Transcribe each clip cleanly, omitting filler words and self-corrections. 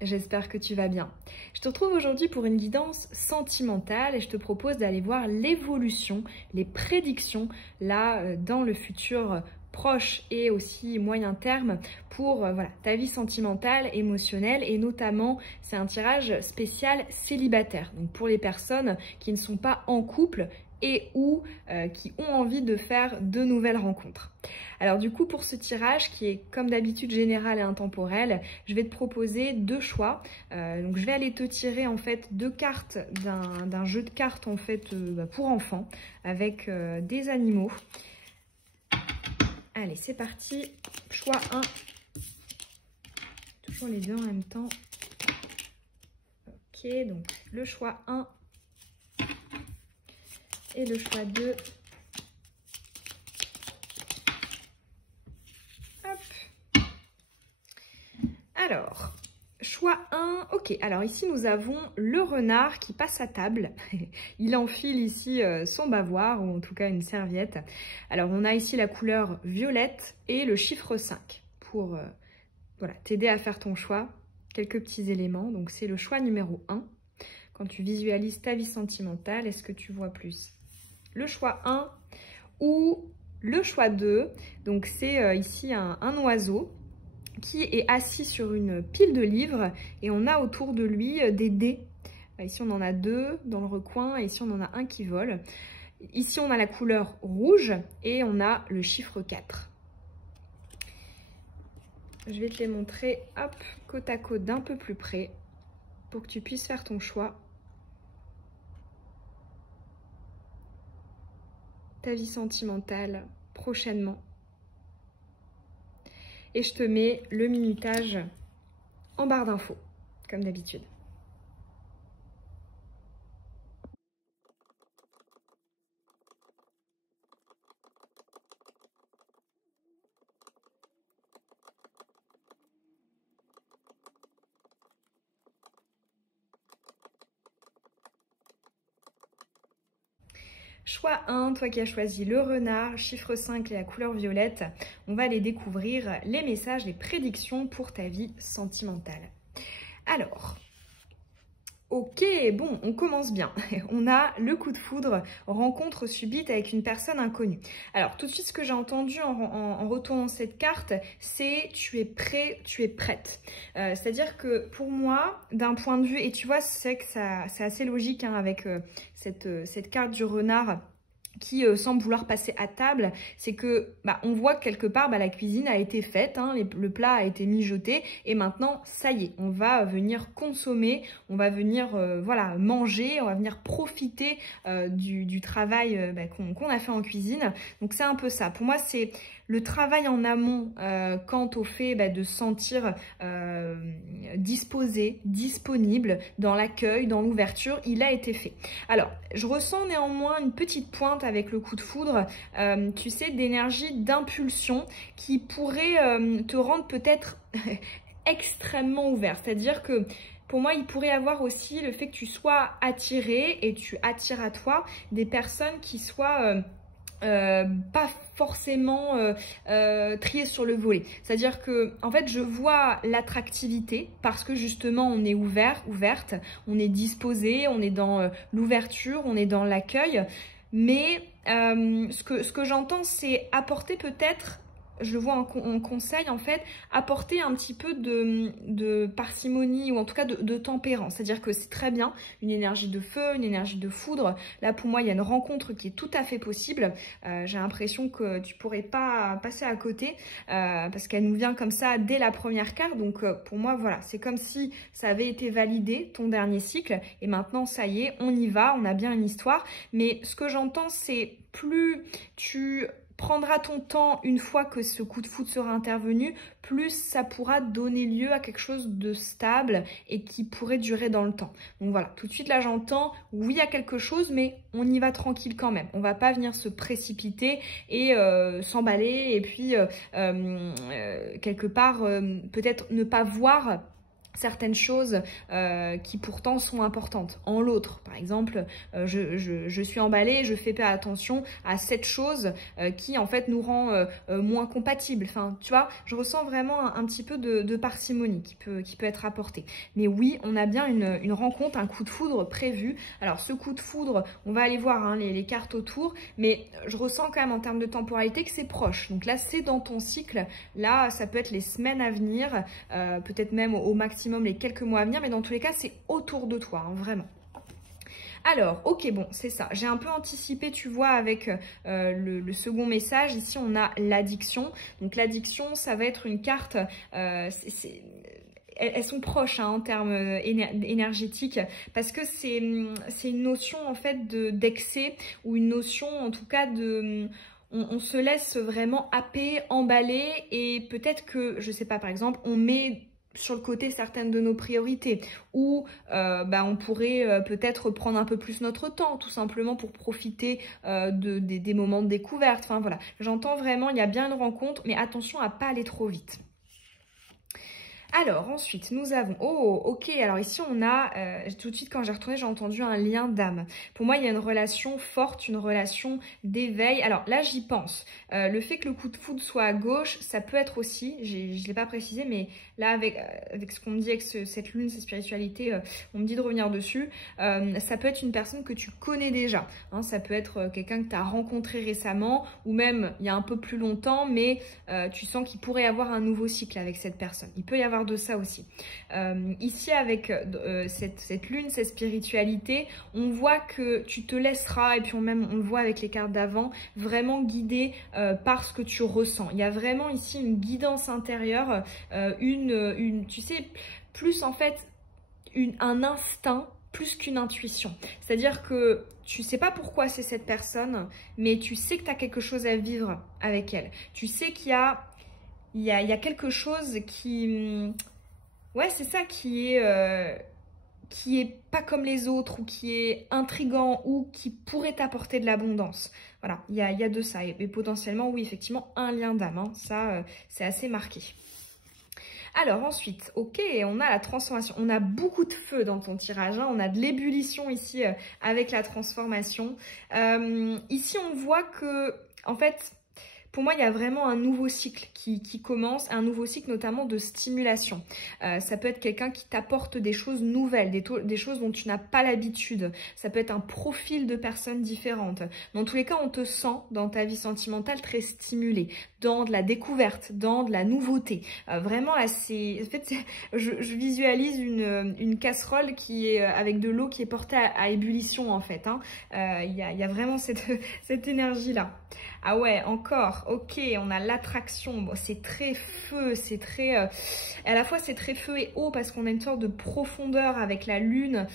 j'espère que tu vas bien. Je te retrouve aujourd'hui pour une guidance sentimentale et je te propose d'aller voir l'évolution, les prédictions là dans le futur proche et aussi moyen terme pour voilà, ta vie sentimentale, émotionnelle et notamment c'est un tirage spécial célibataire. Donc pour les personnes qui ne sont pas en couple et ou qui ont envie de faire de nouvelles rencontres. Alors du coup pour ce tirage qui est comme d'habitude général et intemporel, je vais te proposer deux choix. Donc je vais aller te tirer en fait deux cartes d'un jeu de cartes en fait pour enfants avec des animaux. Allez c'est parti, choix 1. Toujours les deux en même temps. Ok, donc le choix 1 et le choix 2. Hop. Alors, choix 1. Ok, alors ici nous avons le renard qui passe à table. Il enfile ici son bavoir ou en tout cas une serviette. Alors on a ici la couleur violette et le chiffre 5 pour voilà, t'aider à faire ton choix. Quelques petits éléments. Donc c'est le choix numéro 1. Quand tu visualises ta vie sentimentale, est-ce que tu vois plus le choix 1 ou le choix 2? Donc c'est ici un oiseau qui est assis sur une pile de livres et on a autour de lui des dés. Ici on en a deux dans le recoin et ici on en a un qui vole. Ici on a la couleur rouge et on a le chiffre 4. Je vais te les montrer hop, côte à côte d'un peu plus près pour que tu puisses faire ton choix. Ta vie sentimentale prochainement. Et je te mets le minutage en barre d'infos, comme d'habitude. Choix 1, toi qui as choisi le renard, chiffre 5 et la couleur violette, on va aller découvrir les messages, les prédictions pour ta vie sentimentale. Alors, ok, bon, on commence bien. On a le coup de foudre, rencontre subite avec une personne inconnue. Alors, tout de suite, ce que j'ai entendu en retournant cette carte, c'est tu es prêt, tu es prête. C'est-à-dire que pour moi, d'un point de vue, et tu vois, c'est que c'est assez logique hein, avec cette carte du renard qui semble vouloir passer à table, c'est que on voit que quelque part la cuisine a été faite, hein, le plat a été mijoté et maintenant ça y est, on va venir consommer, on va venir voilà, manger, on va venir profiter du travail qu'on a fait en cuisine. Donc c'est un peu ça. Pour moi c'est le travail en amont quant au fait de se sentir disposé, disponible dans l'accueil, dans l'ouverture, il a été fait. Alors, je ressens néanmoins une petite pointe avec le coup de foudre, tu sais, d'énergie, d'impulsion qui pourrait te rendre peut-être extrêmement ouvert. C'est-à-dire que pour moi, il pourrait y avoir aussi le fait que tu sois attiré et tu attires à toi des personnes qui soient pas forcément trier sur le volet. C'est-à-dire que en fait je vois l'attractivité parce que justement on est ouverte, on est disposé, on est dans l'ouverture, on est dans l'accueil. Mais ce que j'entends c'est apporter peut-être, je le vois en conseil en fait, apporter un petit peu de parcimonie ou en tout cas de tempérance. C'est-à-dire que c'est très bien, une énergie de feu, une énergie de foudre. Là pour moi il y a une rencontre qui est tout à fait possible. J'ai l'impression que tu pourrais pas passer à côté parce qu'elle nous vient comme ça dès la première carte. Donc pour moi voilà, c'est comme si ça avait été validé ton dernier cycle et maintenant ça y est, on y va, on a bien une histoire. Mais ce que j'entends c'est plus tu prendras ton temps une fois que ce coup de foudre sera intervenu, plus ça pourra donner lieu à quelque chose de stable et qui pourrait durer dans le temps. Donc voilà, tout de suite là j'entends, oui il y a quelque chose, mais on y va tranquille quand même. On va pas venir se précipiter et s'emballer et puis quelque part peut-être ne pas voir certaines choses qui pourtant sont importantes en l'autre. Par exemple, je suis emballée, je fais pas attention à cette chose qui en fait nous rend moins compatibles. Enfin, tu vois, je ressens vraiment un petit peu de parcimonie qui peut être apportée. Mais oui, on a bien une rencontre, un coup de foudre prévu. Alors ce coup de foudre, on va aller voir hein, les cartes autour, mais je ressens quand même en termes de temporalité que c'est proche. Donc là, c'est dans ton cycle. Là, ça peut être les semaines à venir, peut-être même au maximum les quelques mois à venir, mais dans tous les cas, c'est autour de toi, hein, vraiment. Alors, ok, bon, c'est ça. J'ai un peu anticipé, tu vois, avec le second message. Ici, on a l'addiction. Donc, l'addiction, ça va être une carte... elles sont proches hein, en termes énergétiques parce que c'est une notion en fait d'excès ou une notion en tout cas de... On se laisse vraiment happer, emballer et peut-être que, je sais pas, par exemple, on met sur le côté certaines de nos priorités ou on pourrait peut-être prendre un peu plus notre temps tout simplement pour profiter des moments de découverte. Enfin voilà, j'entends vraiment, il y a bien une rencontre mais attention à pas aller trop vite. Alors ensuite nous avons, oh ok, alors ici on a, tout de suite quand j'ai retourné j'ai entendu un lien d'âme. Pour moi il y a une relation forte, une relation d'éveil. Alors là j'y pense, le fait que le coup de foudre soit à gauche, ça peut être aussi, je ne l'ai pas précisé mais là avec ce qu'on me dit avec cette lune, cette spiritualité, on me dit de revenir dessus, ça peut être une personne que tu connais déjà, hein, ça peut être quelqu'un que tu as rencontré récemment ou même il y a un peu plus longtemps mais tu sens qu'il pourrait y avoir un nouveau cycle avec cette personne. Il peut y avoir de ça aussi. Ici avec cette lune, cette spiritualité, on voit que tu te laisseras, et puis on le voit avec les cartes d'avant, vraiment guidé par ce que tu ressens. Il y a vraiment ici une guidance intérieure, tu sais, plus en fait un instinct plus qu'une intuition. C'est-à-dire que tu sais pas pourquoi c'est cette personne, mais tu sais que tu as quelque chose à vivre avec elle. Tu sais qu'il y a quelque chose qui... Ouais, c'est ça qui est pas comme les autres ou qui est intriguant ou qui pourrait t'apporter de l'abondance. Voilà, il y a de ça. Et potentiellement, oui, effectivement, un lien d'âme. Hein. Ça, c'est assez marqué. Alors ensuite, ok, on a la transformation. On a beaucoup de feu dans ton tirage. Hein. On a de l'ébullition ici avec la transformation. Ici, on voit que, en fait... Pour moi, il y a vraiment un nouveau cycle qui commence, un nouveau cycle notamment de stimulation. Ça peut être quelqu'un qui t'apporte des choses nouvelles, des choses dont tu n'as pas l'habitude. Ça peut être un profil de personnes différentes. Dans tous les cas, on te sent dans ta vie sentimentale très stimulé, dans de la découverte, dans de la nouveauté. Vraiment, là, en fait, je visualise une casserole qui est avec de l'eau qui est portée à ébullition en fait. Hein. Il y a vraiment cette énergie-là. Ah ouais, encore, ok, on a l'attraction, bon, c'est très feu, c'est très... à la fois c'est très feu et eau parce qu'on a une sorte de profondeur avec la lune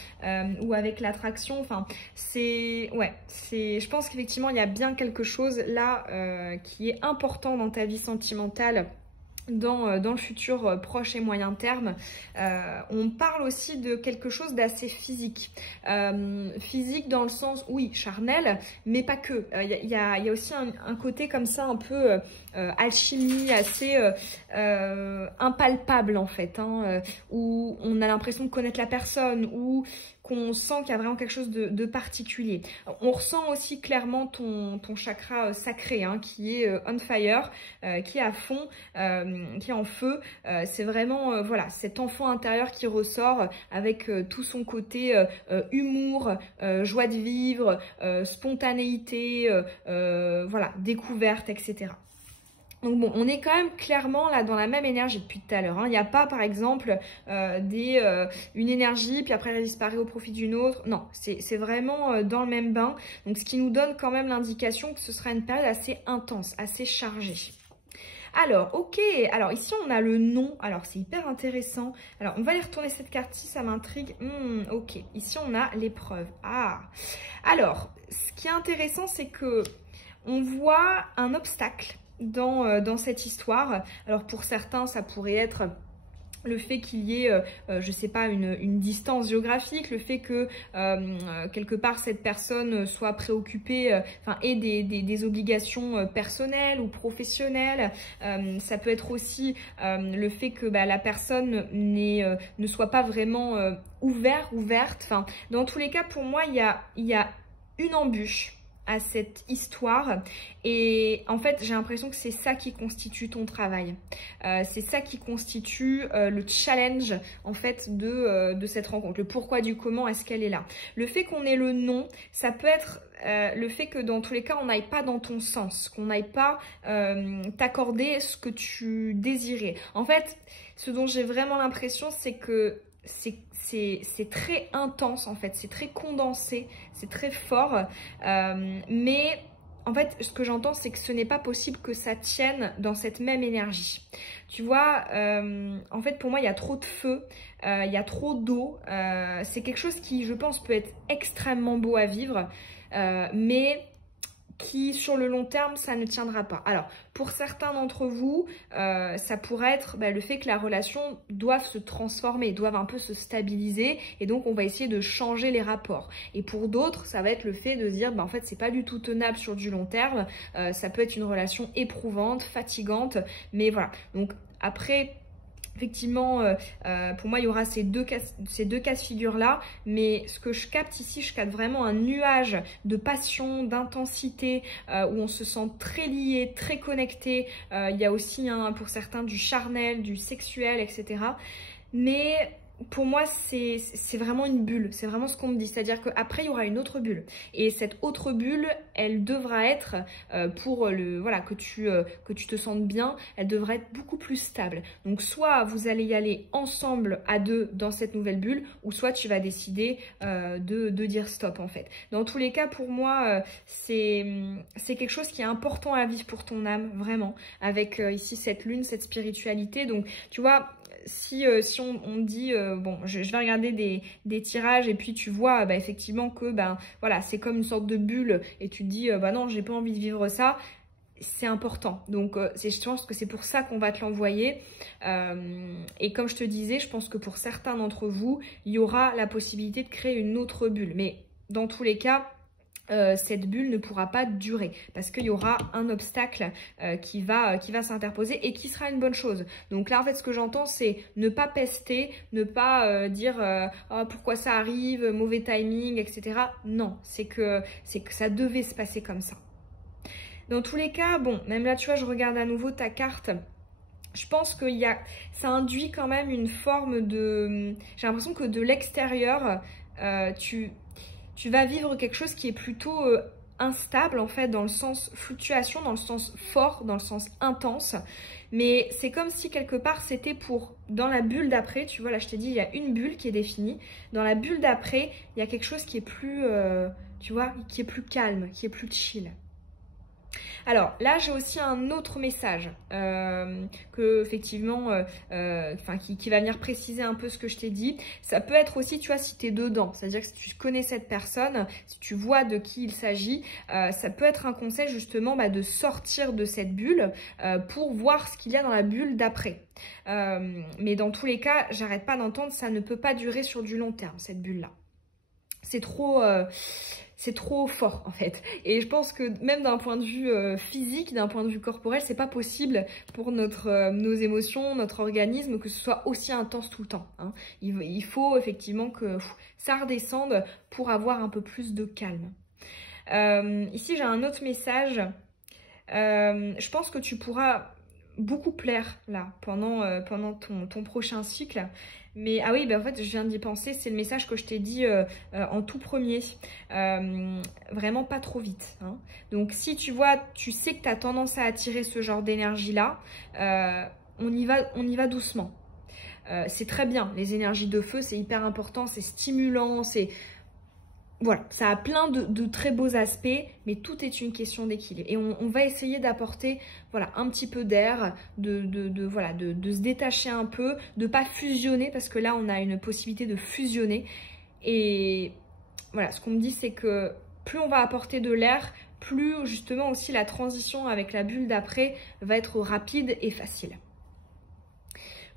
ou avec l'attraction, enfin, c'est... Ouais, je pense qu'effectivement il y a bien quelque chose là qui est important dans ta vie sentimentale. Dans le futur proche et moyen terme, on parle aussi de quelque chose d'assez physique. Physique dans le sens, oui, charnel, mais pas que. Il y a aussi un côté comme ça, un peu alchimie, assez impalpable en fait, hein, où on a l'impression de connaître la personne, où qu'on sent qu'il y a vraiment quelque chose de particulier. On ressent aussi clairement ton chakra sacré hein, qui est on fire, qui est à fond, qui est en feu. C'est vraiment voilà, cet enfant intérieur qui ressort avec tout son côté humour, joie de vivre, spontanéité, voilà, découverte, etc. Donc bon, on est quand même clairement là dans la même énergie depuis tout à l'heure. Hein. Il n'y a pas par exemple une énergie puis après elle disparaît au profit d'une autre. Non, c'est vraiment dans le même bain. Donc ce qui nous donne quand même l'indication que ce sera une période assez intense, assez chargée. Alors, ok, alors ici on a le nom, alors c'est hyper intéressant. Alors on va aller retourner cette carte-ci, ça m'intrigue. Ok, ici on a l'épreuve. Ah, alors ce qui est intéressant c'est que on voit un obstacle dans cette histoire. Alors pour certains ça pourrait être le fait qu'il y ait, je sais pas, une distance géographique, le fait que quelque part cette personne soit préoccupée, enfin ait des obligations personnelles ou professionnelles. Ça peut être aussi le fait que la personne ne soit pas vraiment ouverte. Enfin, dans tous les cas, pour moi, il y a une embûche à cette histoire et en fait j'ai l'impression que c'est ça qui constitue ton travail, c'est ça qui constitue le challenge en fait de cette rencontre, le pourquoi du comment est-ce qu'elle est là. Le fait qu'on ait le non, ça peut être le fait que dans tous les cas on n'aille pas dans ton sens, qu'on n'aille pas t'accorder ce que tu désirais. En fait, ce dont j'ai vraiment l'impression, c'est que c'est très intense en fait, c'est très condensé, c'est très fort, mais en fait ce que j'entends c'est que ce n'est pas possible que ça tienne dans cette même énergie. Tu vois, en fait pour moi il y a trop de feu, il y a trop d'eau, c'est quelque chose qui je pense peut être extrêmement beau à vivre, mais qui sur le long terme ça ne tiendra pas. Alors pour certains d'entre vous ça pourrait être le fait que la relation doive se transformer, doive un peu se stabiliser et donc on va essayer de changer les rapports. Et pour d'autres ça va être le fait de se dire en fait c'est pas du tout tenable sur du long terme, ça peut être une relation éprouvante, fatigante, mais voilà. Donc après effectivement, pour moi, il y aura ces deux cas de figure-là. Mais ce que je capte ici, je capte vraiment un nuage de passion, d'intensité, où on se sent très lié, très connecté. Il y a aussi, pour certains, du charnel, du sexuel, etc. Mais pour moi, c'est vraiment une bulle. C'est vraiment ce qu'on me dit. C'est-à-dire qu'après, il y aura une autre bulle. Et cette autre bulle, elle devra être, pour que tu te sentes bien, elle devra être beaucoup plus stable. Donc, soit vous allez y aller ensemble à deux dans cette nouvelle bulle, ou soit tu vas décider de dire stop, en fait. Dans tous les cas, pour moi, c'est quelque chose qui est important à vivre pour ton âme, vraiment. Avec ici cette lune, cette spiritualité. Donc, tu vois, si on dit bon je vais regarder des tirages et puis tu vois effectivement que voilà c'est comme une sorte de bulle et tu te dis non j'ai pas envie de vivre ça, c'est important. Donc je pense que c'est pour ça qu'on va te l'envoyer, et comme je te disais, je pense que pour certains d'entre vous il y aura la possibilité de créer une autre bulle, mais dans tous les cas cette bulle ne pourra pas durer parce qu'il y aura un obstacle qui va s'interposer et qui sera une bonne chose. Donc là en fait ce que j'entends c'est ne pas pester, ne pas dire oh, pourquoi ça arrive, mauvais timing, etc. Non, c'est que ça devait se passer comme ça. Dans tous les cas, bon, même là tu vois je regarde à nouveau ta carte. Je pense que ça induit quand même une forme de... J'ai l'impression que de l'extérieur, tu vas vivre quelque chose qui est plutôt instable en fait, dans le sens fluctuation, dans le sens fort, dans le sens intense. Mais c'est comme si quelque part c'était dans la bulle d'après, tu vois là je t'ai dit il y a une bulle qui est définie. Dans la bulle d'après, il y a quelque chose qui est plus, tu vois, qui est plus calme, qui est plus chill. Alors là j'ai aussi un autre message effectivement qui va venir préciser un peu ce que je t'ai dit. Ça peut être aussi tu vois si tu es dedans, c'est-à-dire que si tu connais cette personne, si tu vois de qui il s'agit, ça peut être un conseil justement de sortir de cette bulle pour voir ce qu'il y a dans la bulle d'après. Mais dans tous les cas j'arrête pas d'entendre, ça ne peut pas durer sur du long terme cette bulle là. C'est trop fort en fait, et je pense que même d'un point de vue physique, d'un point de vue corporel, c'est pas possible pour nos émotions, notre organisme, que ce soit aussi intense tout le temps, hein. Il faut effectivement que ça redescende pour avoir un peu plus de calme. Ici j'ai un autre message. Je pense que tu pourras beaucoup plaire là pendant ton prochain cycle. Mais ah oui, en fait je viens d'y penser, c'est le message que je t'ai dit en tout premier. Vraiment pas trop vite, hein. Donc si tu vois, tu sais que tu as tendance à attirer ce genre d'énergie là, on y va doucement. C'est très bien, les énergies de feu c'est hyper important, c'est stimulant, voilà, ça a plein de très beaux aspects, mais tout est une question d'équilibre. Et on va essayer d'apporter voilà, un petit peu d'air, de se détacher un peu, de ne pas fusionner, parce que là, on a une possibilité de fusionner. Et voilà, ce qu'on me dit, c'est que plus on va apporter de l'air, plus justement aussi la transition avec la bulle d'après va être rapide et facile.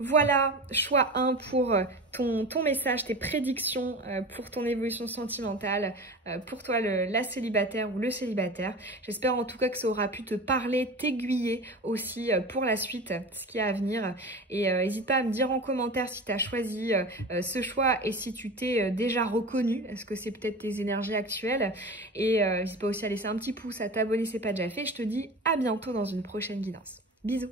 Voilà, choix 1 pour ton message, tes prédictions pour ton évolution sentimentale, pour toi la célibataire ou le célibataire. J'espère en tout cas que ça aura pu te parler, t'aiguiller aussi pour la suite, ce qui est à venir. Et n'hésite pas à me dire en commentaire si tu as choisi ce choix et si tu t'es déjà reconnu. Est-ce que c'est peut-être tes énergies actuelles? Et n'hésite pas aussi à laisser un petit pouce, à t'abonner si ce n'est pas déjà fait. Je te dis à bientôt dans une prochaine guidance. Bisous!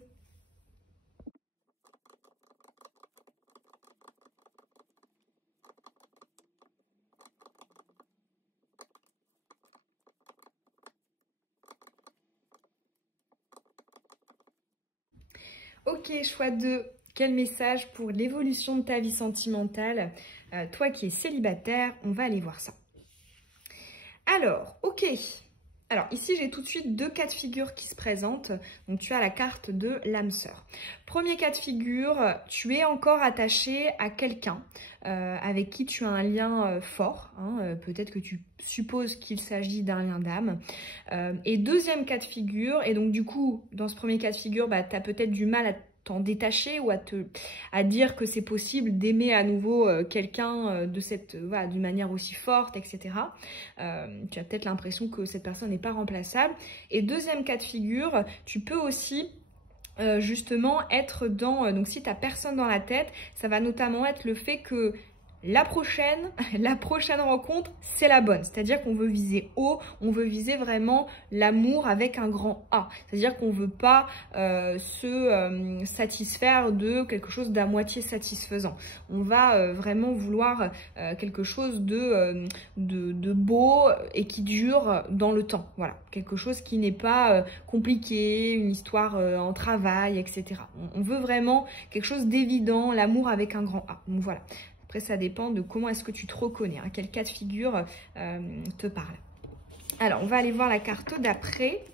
Ok, choix 2. Quel message pour l'évolution de ta vie sentimentale? Toi qui es célibataire, on va aller voir ça. Alors, ok. Alors ici, j'ai tout de suite 2 cas de figure qui se présentent. Donc tu as la carte de l'âme sœur. Premier cas de figure, tu es encore attaché à quelqu'un avec qui tu as un lien fort. Hein, peut-être que tu supposes qu'il s'agit d'un lien d'âme. Et deuxième cas de figure, et donc du coup, dans ce premier cas de figure, bah, tu as peut-être du mal à t'en détacher ou à dire que c'est possible d'aimer à nouveau quelqu'un d'une manière aussi forte, etc. Tu as peut-être l'impression que cette personne n'est pas remplaçable. Et deuxième cas de figure, tu peux aussi justement être dans... donc si tu n'as personne dans la tête, ça va notamment être le fait que la prochaine rencontre, c'est la bonne. C'est-à-dire qu'on veut viser haut, on veut viser vraiment l'amour avec un grand A. C'est-à-dire qu'on ne veut pas se satisfaire de quelque chose d'à moitié satisfaisant. On va vraiment vouloir quelque chose de beau et qui dure dans le temps. Voilà, quelque chose qui n'est pas compliqué, une histoire en travail, etc. On veut vraiment quelque chose d'évident, l'amour avec un grand A. Donc voilà. Après, ça dépend de comment est-ce que tu te reconnais, hein, quel cas de figure te parle. Alors, on va aller voir la carte d'après.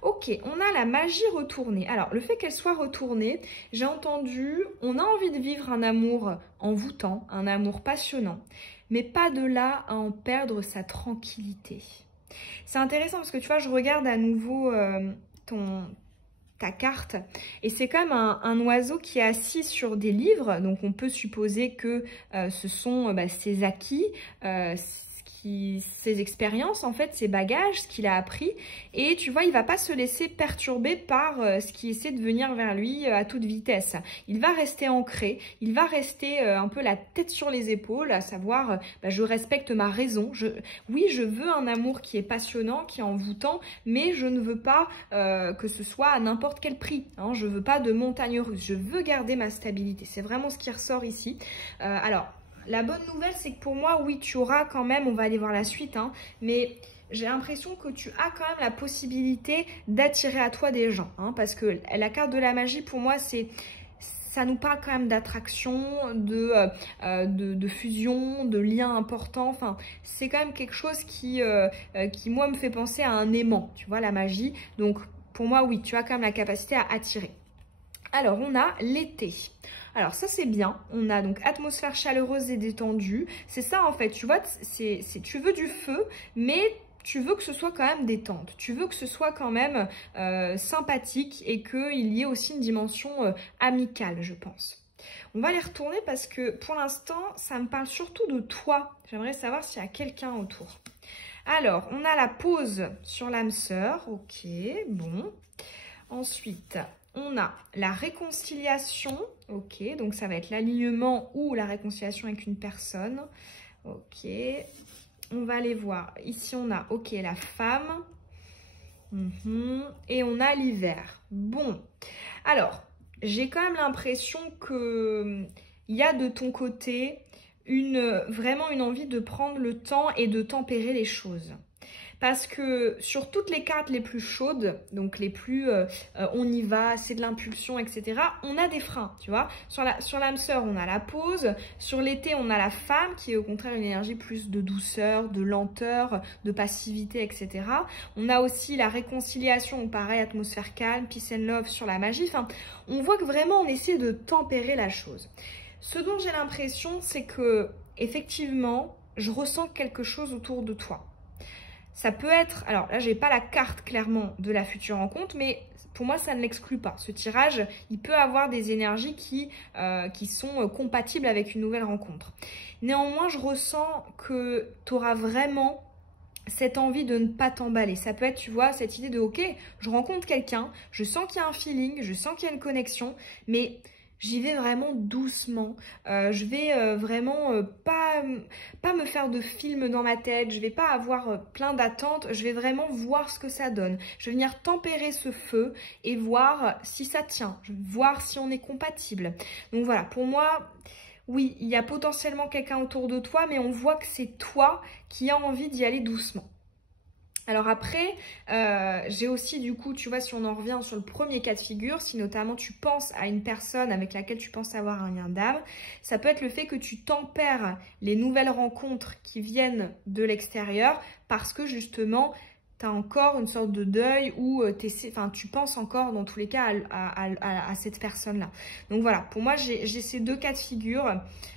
Ok, on a la magie retournée. Alors, le fait qu'elle soit retournée, j'ai entendu, on a envie de vivre un amour envoûtant, un amour passionnant, mais pas de là à en perdre sa tranquillité. C'est intéressant parce que tu vois, je regarde à nouveau ta carte et c'est quand même un oiseau qui est assis sur des livres, donc on peut supposer que ce sont ses acquis, ses expériences en fait, ses bagages, ce qu'il a appris, et tu vois il va pas se laisser perturber par ce qui essaie de venir vers lui à toute vitesse. Il va rester ancré, il va rester un peu la tête sur les épaules, à savoir je respecte ma raison, oui je veux un amour qui est passionnant, qui est envoûtant, mais je ne veux pas que ce soit à n'importe quel prix, hein. Je veux pas de montagne russe, je veux garder ma stabilité, c'est vraiment ce qui ressort ici. Alors la bonne nouvelle, c'est que pour moi, oui, tu auras quand même, on va aller voir la suite, hein, mais j'ai l'impression que tu as quand même la possibilité d'attirer à toi des gens, hein, parce que la carte de la magie, pour moi, ça nous parle quand même d'attraction, de fusion, de liens importants. Enfin, c'est quand même quelque chose qui, moi, me fait penser à un aimant, tu vois, la magie. Donc, pour moi, oui, tu as quand même la capacité à attirer. Alors, on a l'été. Alors, ça, c'est bien. On a donc atmosphère chaleureuse et détendue. C'est ça, en fait. Tu vois, tu veux du feu, mais tu veux que ce soit quand même détente. Tu veux que ce soit quand même sympathique et qu'il y ait aussi une dimension amicale, je pense. On va les retourner parce que, pour l'instant, ça me parle surtout de toi. J'aimerais savoir s'il y a quelqu'un autour. Alors, on a la pause sur l'âme sœur. Ok, bon. Ensuite... on a la réconciliation, ok, donc ça va être l'alignement ou la réconciliation avec une personne, ok. On va aller voir, ici on a, ok, la femme, et on a l'hiver. Bon, alors, j'ai quand même l'impression que il y a de ton côté vraiment une envie de prendre le temps et de tempérer les choses. Parce que sur toutes les cartes les plus chaudes, donc les plus on y va, c'est de l'impulsion, etc., on a des freins, tu vois. Sur l'âme sœur, on a la pause. Sur l'été, on a la femme qui est au contraire une énergie plus de douceur, de lenteur, de passivité, etc. On a aussi la réconciliation, pareil, atmosphère calme, peace and love sur la magie. Enfin, on voit que vraiment on essaie de tempérer la chose. Ce dont j'ai l'impression, c'est que effectivement, je ressens quelque chose autour de toi. Ça peut être, alors là j'ai pas la carte clairement de la future rencontre, mais pour moi, ça ne l'exclut pas. Ce tirage, il peut avoir des énergies qui sont compatibles avec une nouvelle rencontre. Néanmoins, je ressens que tu auras vraiment cette envie de ne pas t'emballer. Ça peut être, tu vois, cette idée de, ok, je rencontre quelqu'un, je sens qu'il y a un feeling, je sens qu'il y a une connexion, mais j'y vais vraiment doucement. Je vais vraiment pas me faire de film dans ma tête, je vais pas avoir plein d'attentes, je vais vraiment voir ce que ça donne. Je vais venir tempérer ce feu et voir si ça tient, voir si on est compatible. Donc voilà, pour moi... Oui, il y a potentiellement quelqu'un autour de toi, mais on voit que c'est toi qui as envie d'y aller doucement. Alors après, j'ai aussi du coup, tu vois, si on en revient sur le premier cas de figure, si notamment tu penses à une personne avec laquelle tu penses avoir un lien d'âme, ça peut être le fait que tu tempères les nouvelles rencontres qui viennent de l'extérieur parce que justement, tu as encore une sorte de deuil où tu penses encore dans tous les cas à cette personne-là. Donc voilà, pour moi, j'ai ces deux cas de figure.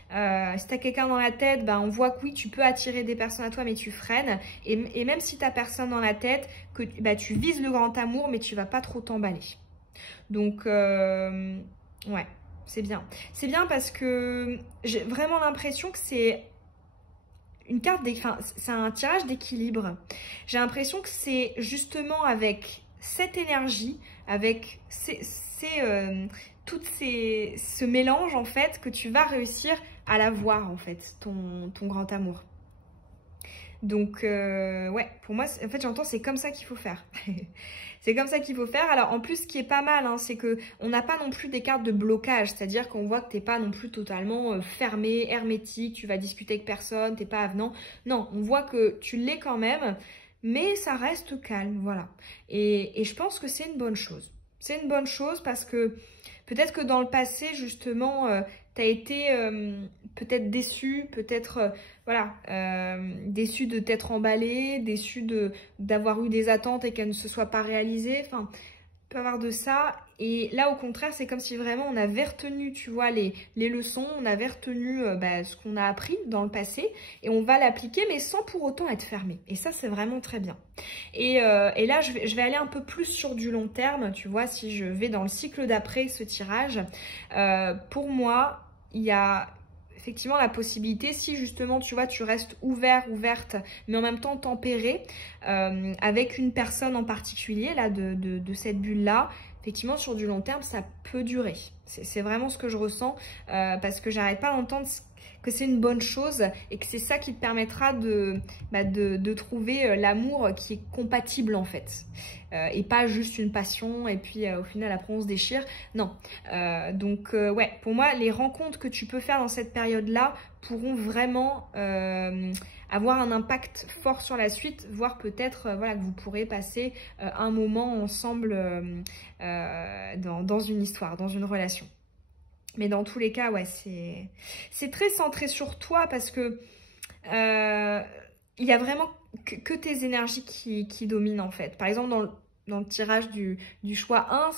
Si tu as quelqu'un dans la tête, on voit que oui, tu peux attirer des personnes à toi, mais tu freines. Et même si tu n'as personne dans la tête, que tu vises le grand amour, mais tu ne vas pas trop t'emballer. Donc, ouais, c'est bien. C'est bien parce que j'ai vraiment l'impression que c'est... c'est un tirage d'équilibre. J'ai l'impression que c'est justement avec cette énergie, avec ce mélange en fait, que tu vas réussir à la voir en fait, ton grand amour. Donc, ouais, pour moi, en fait, j'entends, c'est comme ça qu'il faut faire. C'est comme ça qu'il faut faire. Alors, en plus, ce qui est pas mal, hein, c'est qu'on n'a pas non plus des cartes de blocage. C'est-à-dire qu'on voit que tu n'es pas non plus totalement fermé, hermétique, tu vas discuter avec personne, tu n'es pas avenant. Non, on voit que tu l'es quand même, mais ça reste calme, voilà. Et je pense que c'est une bonne chose. C'est une bonne chose parce que peut-être que dans le passé, justement, tu as été peut-être déçu, peut-être voilà, déçu de t'être emballé, déçu d'avoir eu des attentes et qu'elles ne se soient pas réalisées. Enfin, il peut y avoir de ça. Et là, au contraire, c'est comme si vraiment on avait retenu, tu vois, les leçons, on avait retenu ce qu'on a appris dans le passé et on va l'appliquer, mais sans pour autant être fermé. Et ça, c'est vraiment très bien. Et là, je vais aller un peu plus sur du long terme, tu vois, si je vais dans le cycle d'après ce tirage. Pour moi, il y a effectivement la possibilité, si justement, tu vois, tu restes ouverte, mais en même temps tempéré, avec une personne en particulier, là, de cette bulle-là, effectivement, sur du long terme, ça peut durer. C'est vraiment ce que je ressens, parce que j'arrête pas d'entendre que c'est une bonne chose et que c'est ça qui te permettra de trouver l'amour qui est compatible en fait. Et pas juste une passion et puis au final après on se déchire. Non. Donc ouais, pour moi, les rencontres que tu peux faire dans cette période-là pourront vraiment avoir un impact fort sur la suite, voire peut-être voilà, que vous pourrez passer un moment ensemble dans une histoire, dans une relation. Mais dans tous les cas, ouais, c'est très centré sur toi parce que il y a vraiment que tes énergies qui dominent en fait. Par exemple, dans le tirage du choix 1,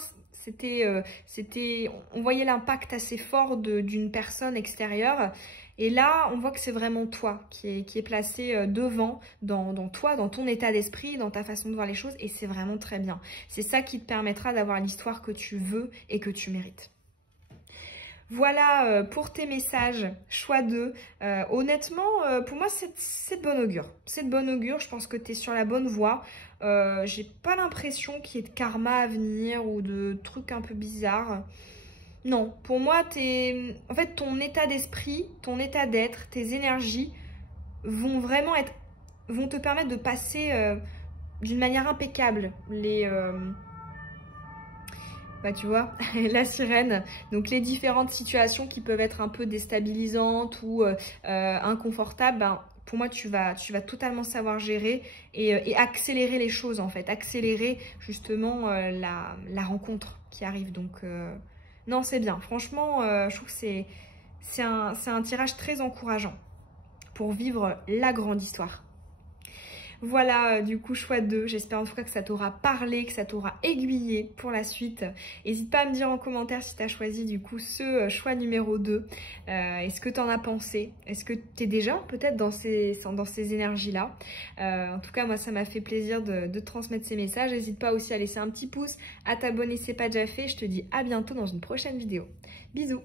on voyait l'impact assez fort d'une personne extérieure. Et là, on voit que c'est vraiment toi qui est placé devant, dans toi, dans ton état d'esprit, dans ta façon de voir les choses. Et c'est vraiment très bien. C'est ça qui te permettra d'avoir l'histoire que tu veux et que tu mérites. Voilà pour tes messages, choix 2. Honnêtement, pour moi, c'est de bon augure. C'est de bon augure, je pense que tu es sur la bonne voie. J'ai pas l'impression qu'il y ait de karma à venir ou de trucs un peu bizarres. Non, pour moi, en fait, ton état d'esprit, ton état d'être, tes énergies vont vraiment vont te permettre de passer d'une manière impeccable tu vois, la sirène, donc les différentes situations qui peuvent être un peu déstabilisantes ou inconfortables, pour moi, tu vas totalement savoir gérer et accélérer les choses, en fait. Accélérer, justement, la rencontre qui arrive. Donc, non, c'est bien. Franchement, je trouve que c'est un tirage très encourageant pour vivre la grande histoire. Voilà, du coup, choix 2. J'espère en tout cas que ça t'aura parlé, que ça t'aura aiguillé pour la suite. N'hésite pas à me dire en commentaire si tu as choisi du coup ce choix numéro 2. Est-ce que tu en as pensé? Est-ce que tu es déjà peut-être dans ces énergies-là? En tout cas, moi, ça m'a fait plaisir de te transmettre ces messages. N'hésite pas aussi à laisser un petit pouce, à t'abonner si ce n'est pas déjà fait. Je te dis à bientôt dans une prochaine vidéo. Bisous!